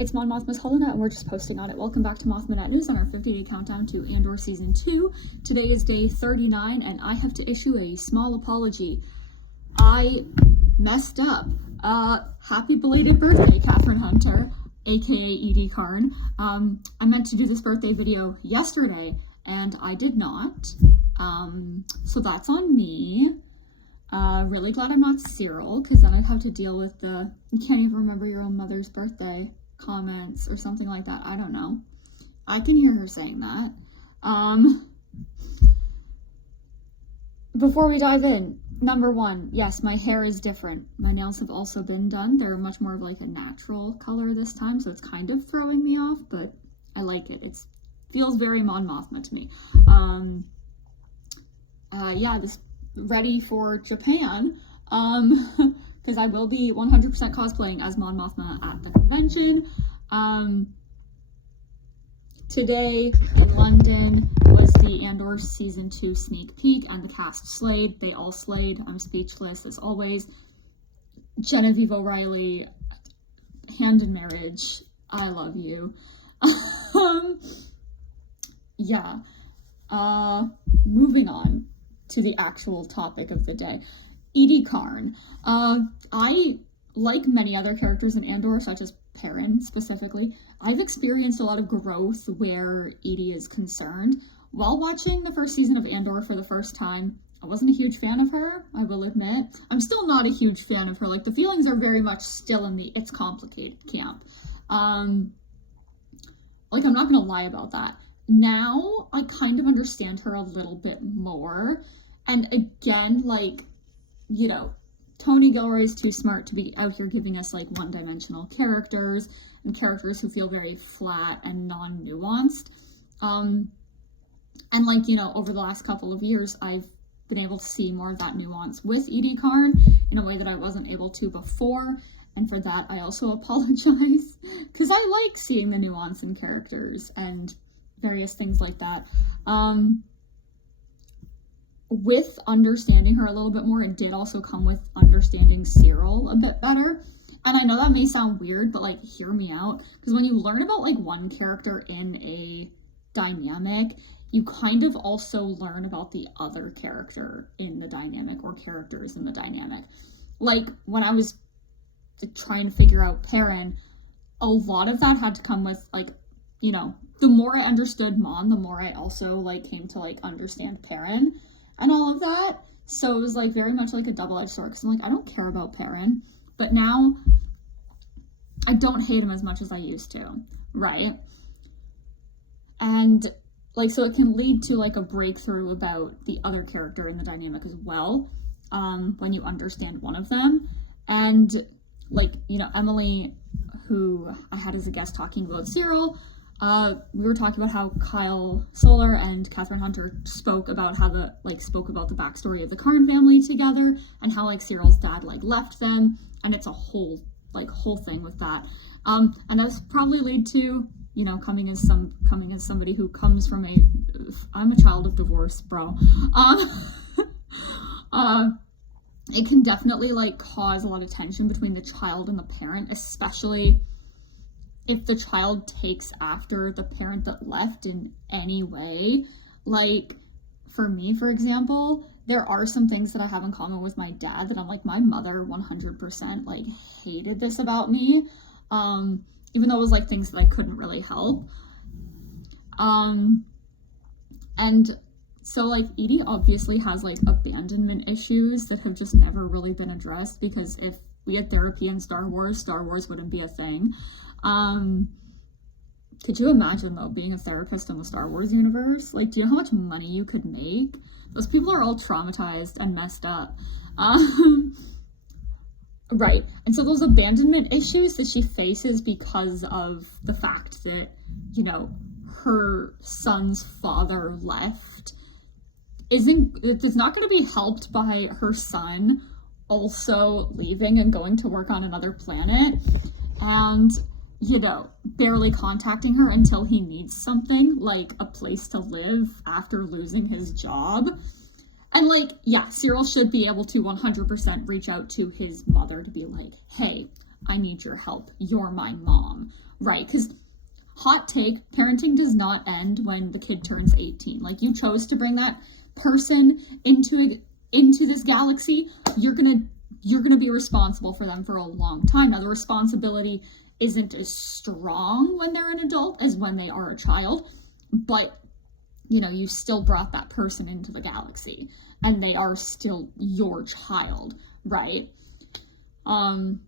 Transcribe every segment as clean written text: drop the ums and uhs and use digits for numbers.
It's Mon Mothma's HoloNet, and we're just posting on it. Welcome back to Mothma News on our 50-day countdown to Andor Season 2. Today is day 39, and I have to issue a small apology. I messed up. Happy belated birthday, Kathryn Hunter, aka Eedy Karn. I meant to do this birthday video yesterday, and I did not. So that's on me. Really glad I'm not Cyril, because then I'd have to deal with the, you can't even remember your own mother's birthday comments or something like that. I don't know. I can hear her saying that. Before we dive in, number one, yes, my hair is different. My nails have also been done. They're much more of like a natural color this time, so it's kind of throwing me off, but I like it. It feels very Mon Mothma to me. Yeah, this ready for Japan, because I will be 100% cosplaying as Mon Mothma at the convention. Today in London was the Andor Season 2 sneak peek, and the cast slayed. They all slayed. I'm speechless as always. Genevieve O'Reilly, hand in marriage. I love you. Yeah. Moving on to the actual topic of the day. Eedy Karn. I, like many other characters in Andor, such as Perrin specifically, I've experienced a lot of growth where Eedy is concerned. While watching the first season of Andor for the first time, I wasn't a huge fan of her, I will admit. I'm still not a huge fan of her. Like, the feelings are very much still in the it's complicated camp. Like, I'm not gonna lie about that. Now, I kind of understand her a little bit more. And again, like, you know, Tony Gilroy's too smart to be out here giving us, like, one-dimensional characters and characters who feel very flat and non-nuanced. And, like, you know, over the last couple of years, I've been able to see more of that nuance with Eedy Karn in a way that I wasn't able to before. And for that, I also apologize, because I like seeing the nuance in characters and various things like that. With understanding her a little bit more, it did also come with understanding Cyril a bit better. And I know that may sound weird, but, like, hear me out. Because when you learn about, like, one character in a dynamic, you kind of also learn about the other character in the dynamic, or characters in the dynamic. Like, when I was trying to figure out Perrin, a lot of that had to come with, like, you know, the more I understood Mon, the more I also, like, came to, like, understand Perrin and all of that. So it was, like, very much like a double-edged sword, because I'm like, I don't care about Perrin, but now I don't hate him as much as I used to, right? And, like, so it can lead to, like, a breakthrough about the other character in the dynamic as well, when you understand one of them. And, like, you know, Emily, who I had as a guest talking about Cyril, we were talking about how Kyle Solar and Kathryn Hunter spoke about the backstory of the Karn family together, and how, like, Cyril's dad, like, left them, and it's a whole thing with that. And that's probably lead to, you know, coming as somebody who comes from I'm a child of divorce, bro. It can definitely, like, cause a lot of tension between the child and the parent, especially if the child takes after the parent that left in any way. Like, for me, for example, there are some things that I have in common with my dad that I'm like, my mother 100% like hated this about me, even though it was, like, things that I couldn't really help. And so, like, Eedy obviously has, like, abandonment issues that have just never really been addressed, because if we had therapy in Star Wars wouldn't be a thing. Could you imagine, though, being a therapist in the Star Wars universe? Like, do you know how much money you could make? Those people are all traumatized and messed up. Right. And so those abandonment issues that she faces because of the fact that, you know, her son's father left it's not going to be helped by her son also leaving and going to work on another planet, and, you know, barely contacting her until he needs something, like a place to live after losing his job. And, like, yeah, Cyril should be able to 100% reach out to his mother to be like, hey, I need your help. You're my mom, right? Because hot take, parenting does not end when the kid turns 18. Like, you chose to bring that person into this galaxy. You're gonna be responsible for them for a long time. Now, the responsibility isn't as strong when they're an adult as when they are a child, but you still brought that person into the galaxy, and they are still your child, right? And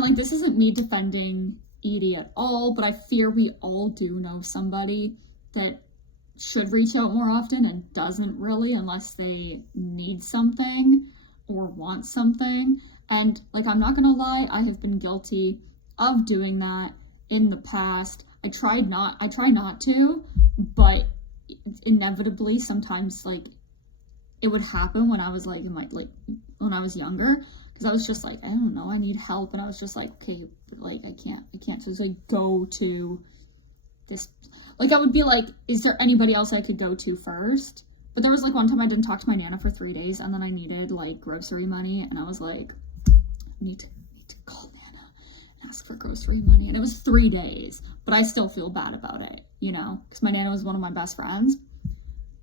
like, this isn't me defending Eedy at all, but I fear we all do know somebody that should reach out more often and doesn't really, unless they need something or want something. And like, I'm not gonna lie, I have been guilty of doing that in the past. I try not to, but inevitably sometimes, like, it would happen when I was like when I was younger, because I was just like, I don't know, I need help, and I was just like, okay, like, I can't just like go to this, like, I would be like, is there anybody else I could go to first? But there was like one time I didn't talk to my Nana for 3 days, and then I needed like grocery money, and I was like, I need to call Nana and ask for grocery money. And it was 3 days, but I still feel bad about it, because my Nana was one of my best friends.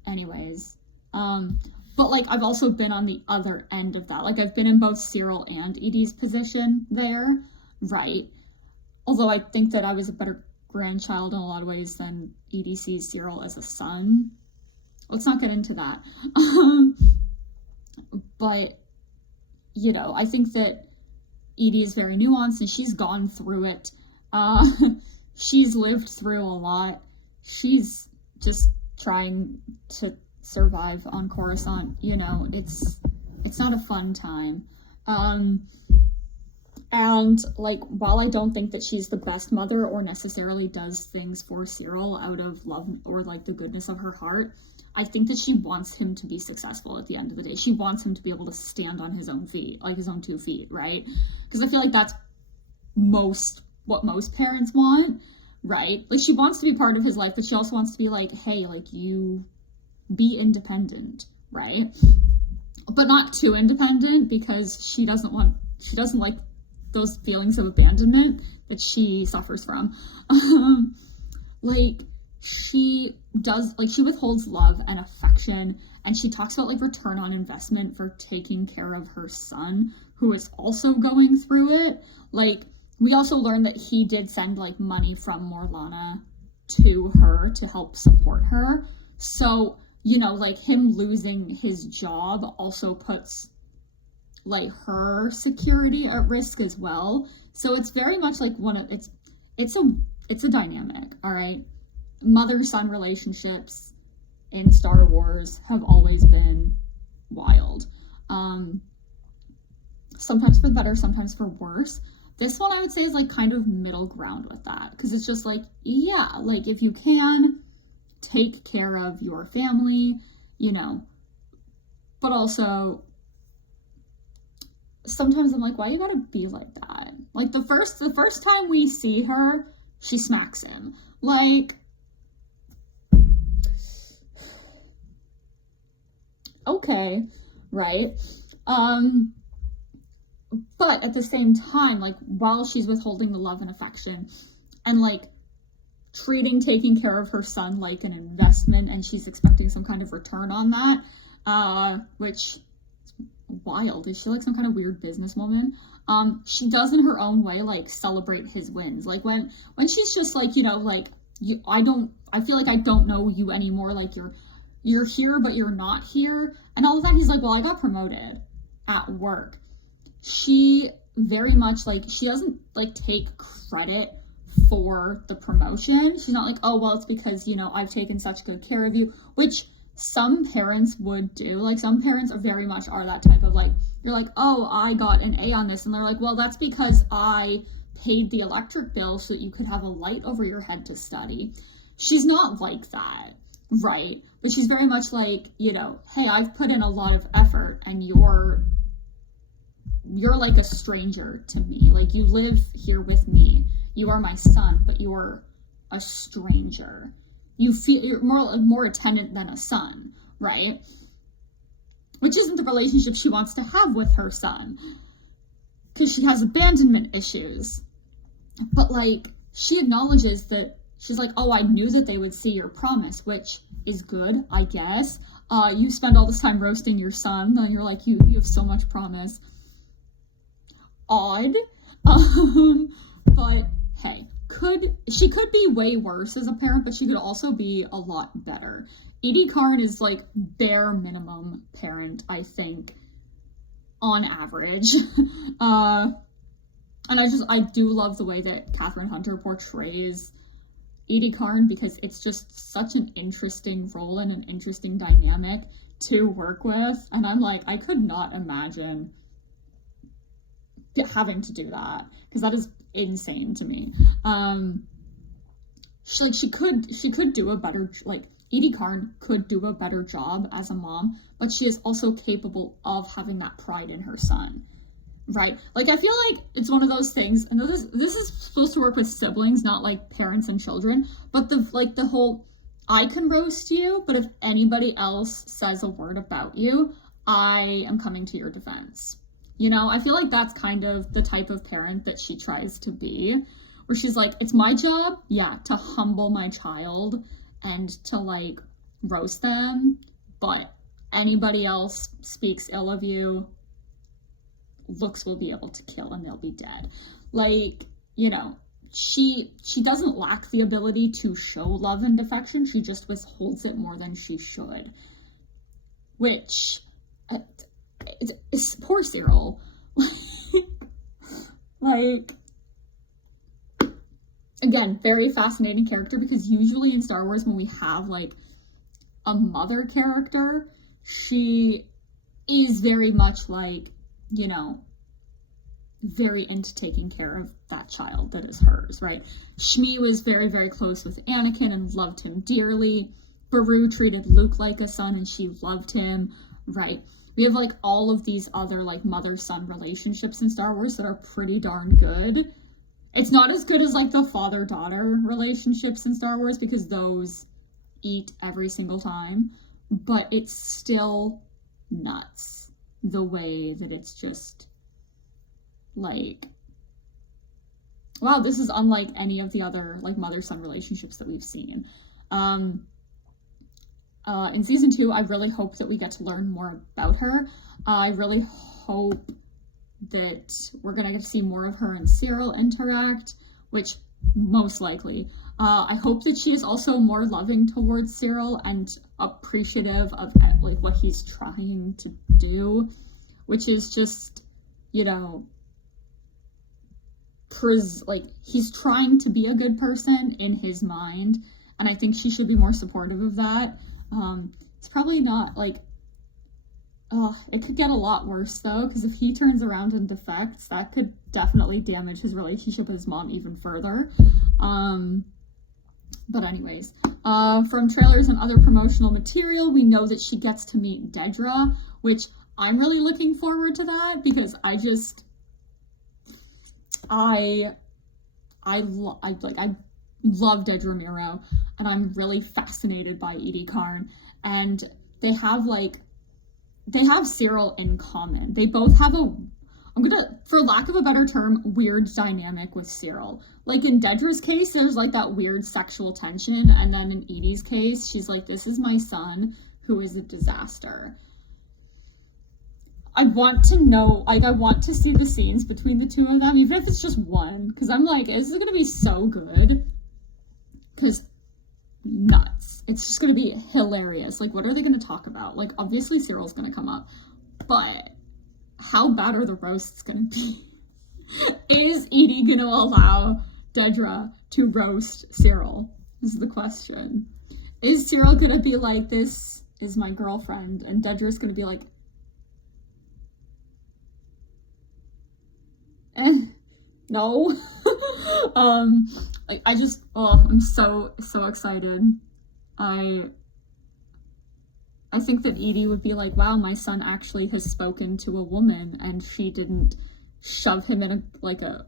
Anyways, but like, I've also been on the other end of that. Like, I've been in both Cyril and Eedy's position there, right? Although I think that I was a better grandchild in a lot of ways than Eedy sees Cyril as a son. Let's not get into that. But, I think that Eedy is very nuanced, and she's gone through it. She's lived through a lot. She's just trying to survive on Coruscant. It's not a fun time. And like, while I don't think that she's the best mother or necessarily does things for Cyril out of love or like the goodness of her heart, I think that she wants him to be successful at the end of the day. She wants him to be able to stand on his own feet, like his own 2 feet, right? Because I feel like that's what most parents want, right? Like, she wants to be part of his life, but she also wants to be like, hey, like, you be independent, right? But not too independent, because she doesn't like those feelings of abandonment that she suffers from. Like, she withholds love and affection, and she talks about like return on investment for taking care of her son, who is also going through it. Like, we also learned that he did send like money from Morlana to her to help support her. So, like, him losing his job also puts like her security at risk as well. So it's very much like it's a dynamic, all right? Mother-son relationships in Star Wars have always been wild. Sometimes for better, sometimes for worse. This one I would say is like kind of middle ground with that, because it's just like, yeah, like, if you can take care of your family, but also sometimes I'm like, why you gotta be like that? Like, the first time we see her, she smacks him. Like, okay, right? But at the same time, like, while she's withholding the love and affection and like taking care of her son like an investment, and she's expecting some kind of return on that, which is wild. Is she like some kind of weird businesswoman? She does in her own way like celebrate his wins. Like, when she's just like, like, I feel like I don't know you anymore, like, you're here but you're not here, and all of that. He's like, well, I got promoted at work. She very much like, she doesn't like take credit for the promotion. She's not like, oh, well, it's because I've taken such good care of you, which some parents would do. Like, some parents are very much that type of like, you're like, oh, I got an A on this, and they're like, well, that's because I paid the electric bill so that you could have a light over your head to study. She's not like that, right? But she's very much like, hey, I've put in a lot of effort, and you're like a stranger to me. Like, you live here with me. You are my son, but you're a stranger. You feel you're more a tenant than a son, right? Which isn't the relationship she wants to have with her son. because she has abandonment issues. But, like, she acknowledges that she's like, oh, I knew that they would see your promise, which is good, I guess. You spend all this time roasting your son, and you're like, you have so much promise. Odd. But, hey, she could be way worse as a parent, but she could also be a lot better. Eedy Karn is, like, bare minimum parent, I think, on average. And I do love the way that Kathryn Hunter portrays Eedy Karn, because it's just such an interesting role and an interesting dynamic to work with. And I'm like, I could not imagine having to do that, because that is insane to me. She could do a better, like, Eedy Karn could do a better job as a mom, but she is also capable of having that pride in her son. Right? Like, I feel like it's one of those things, and this is supposed to work with siblings, not, like, parents and children, but the whole, I can roast you, but if anybody else says a word about you, I am coming to your defense. You know, I feel like that's kind of the type of parent that she tries to be, where she's like, it's my job, to humble my child and to, like, roast them, but anybody else speaks ill of you, looks will be able to kill, and they'll be dead. Like, you know, she doesn't lack the ability to show love and affection, she just withholds it more than she should. Which, it's poor Cyril. Like, again, very fascinating character, because usually in Star Wars, when we have, like, a mother character, she is very much, like, you know, very into taking care of that child that is hers, right? Shmi was very, very close with Anakin and loved him dearly. Beru treated Luke like a son, and she loved him, right? We have, like, all of these other, like, mother-son relationships in Star Wars that are pretty darn good. It's not as good as, like, the father-daughter relationships in Star Wars, because those eat every single time, but it's still nuts the way that it's just, like, wow, this is unlike any of the other, like, mother-son relationships that we've seen. In season 2, I really hope that we get to learn more about her. I really hope that we're gonna get to see more of her and Cyril interact, which most likely. I hope that she is also more loving towards Cyril and appreciative of, like, what he's trying to do, which is just, you know, like, he's trying to be a good person in his mind, and I think she should be more supportive of that. It's probably not, like, it could get a lot worse, though, because if he turns around and defects, that could definitely damage his relationship with his mom even further. But anyways, from trailers and other promotional material, we know that she gets to meet Dedra, which I'm really looking forward to that, because I love Dedra Meero, and I'm really fascinated by Eedy Karn, and they have Cyril in common. They both have for lack of a better term, weird dynamic with Cyril. Like, in Dedra's case, there's, like, that weird sexual tension, and then in Eedy's case, she's like, this is my son who is a disaster. I want to know, like, I want to see the scenes between the two of them, even if it's just one, because I'm like, this is gonna be so good, because nuts. It's just gonna be hilarious. Like, what are they gonna talk about? Like, obviously Cyril's gonna come up, but how bad are the roasts gonna be? Is Eedy gonna allow Dedra to roast Cyril? This is the question. Is Cyril gonna be like, this is my girlfriend, and Dedra's gonna be like, no. Like, I'm so excited. I think that Eedy would be like, wow, my son actually has spoken to a woman, and she didn't shove him in a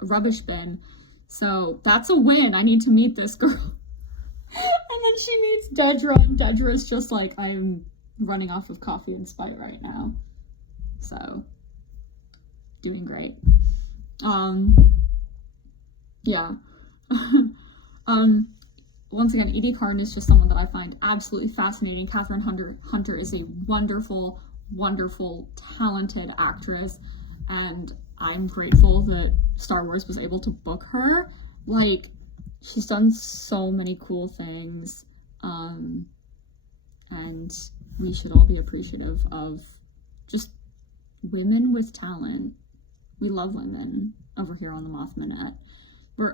rubbish bin. So that's a win. I need to meet this girl. And then she meets Dedra, and Dedra's just like, I'm running off of coffee and spite right now. So, doing great. Yeah. Once again, Eedy Karn is just someone that I find absolutely fascinating. Kathryn Hunter is a wonderful, wonderful, talented actress, and I'm grateful that Star Wars was able to book her. Like, she's done so many cool things, and we should all be appreciative of just women with talent. We love women over here on the Mothmanet.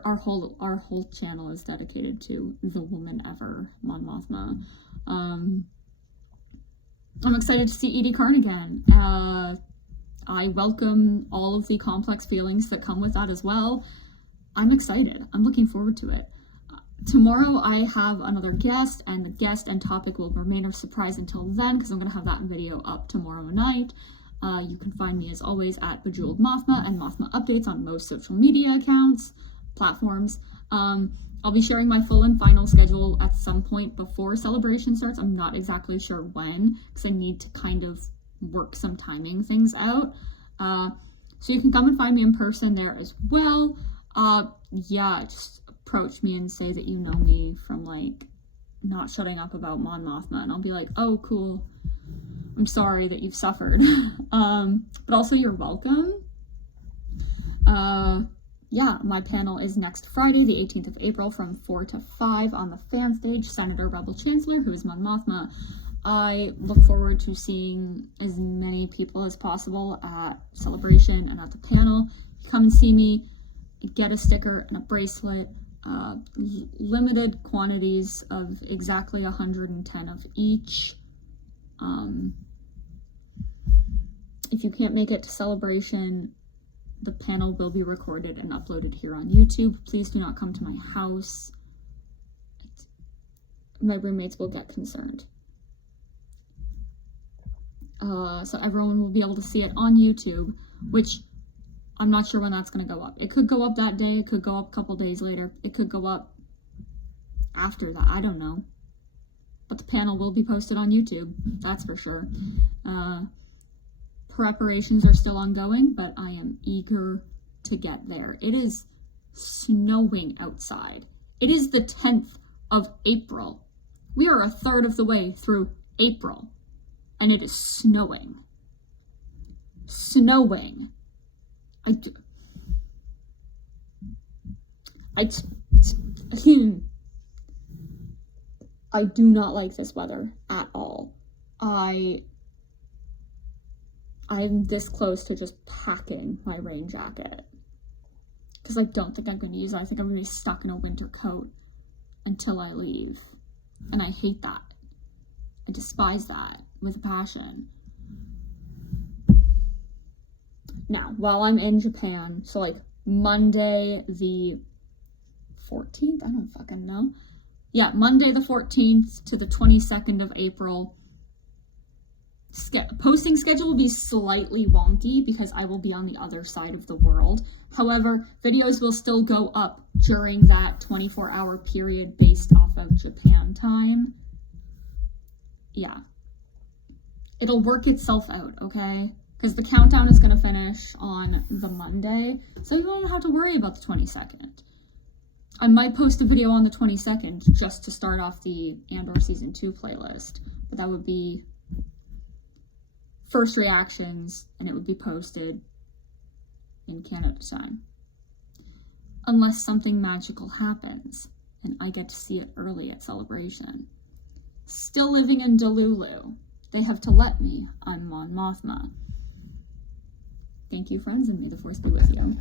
Our whole channel is dedicated to the woman ever, Mon Mothma. I'm excited to see Eedy Karn again. I welcome all of the complex feelings that come with that as well. I'm excited. I'm looking forward to it. Tomorrow I have another guest, and the guest and topic will remain a surprise until then, because I'm going to have that video up tomorrow night. You can find me as always at Bejeweled Mothma and Mothma Updates on most social media accounts, platforms. I'll be sharing my full and final schedule at some point before Celebration starts. I'm not exactly sure when, because I need to kind of work some timing things out. So you can come and find me in person there as well. Yeah, just approach me and say that you know me from, like, not shutting up about Mon Mothma, and I'll be like, oh, cool. I'm sorry that you've suffered. But also, you're welcome. Yeah, my panel is next Friday, the 18th of April, from 4 to 5 on the fan stage. Senator Rebel Chancellor, who is Mon Mothma. I look forward to seeing as many people as possible at Celebration and at the panel. Come and see me, get a sticker and a bracelet. Limited quantities of exactly 110 of each. If you can't make it to Celebration, the panel will be recorded and uploaded here on YouTube. Please do not come to my house. My roommates will get concerned. So everyone will be able to see it on YouTube, which I'm not sure when that's going to go up. It could go up that day. It could go up a couple days later. It could go up after that. I don't know. But the panel will be posted on YouTube. That's for sure. Preparations are still ongoing, but I am eager to get there. It is snowing outside. It is the 10th of April. We are a third of the way through April, and it is snowing. Snowing. I do not like this weather at all. I'm this close to just packing my rain jacket, because I don't think I'm going to use it. I think I'm going to be stuck in a winter coat until I leave, and I hate that. I despise that with a passion. Now, while I'm in Japan, so like Monday the 14th, I don't fucking know. Yeah, Monday the 14th to the 22nd of April, posting schedule will be slightly wonky because I will be on the other side of the world. However, videos will still go up during that 24-hour period based off of Japan time. Yeah. It'll work itself out, okay? Because the countdown is going to finish on the Monday, so you don't have to worry about the 22nd. I might post a video on the 22nd just to start off the Andor Season 2 playlist, but that would be first reactions, and it would be posted in Canada time. Unless something magical happens, and I get to see it early at Celebration. Still living in Delulu. They have to let me. I'm Mon Mothma. Thank you, friends, and may the Force be with you.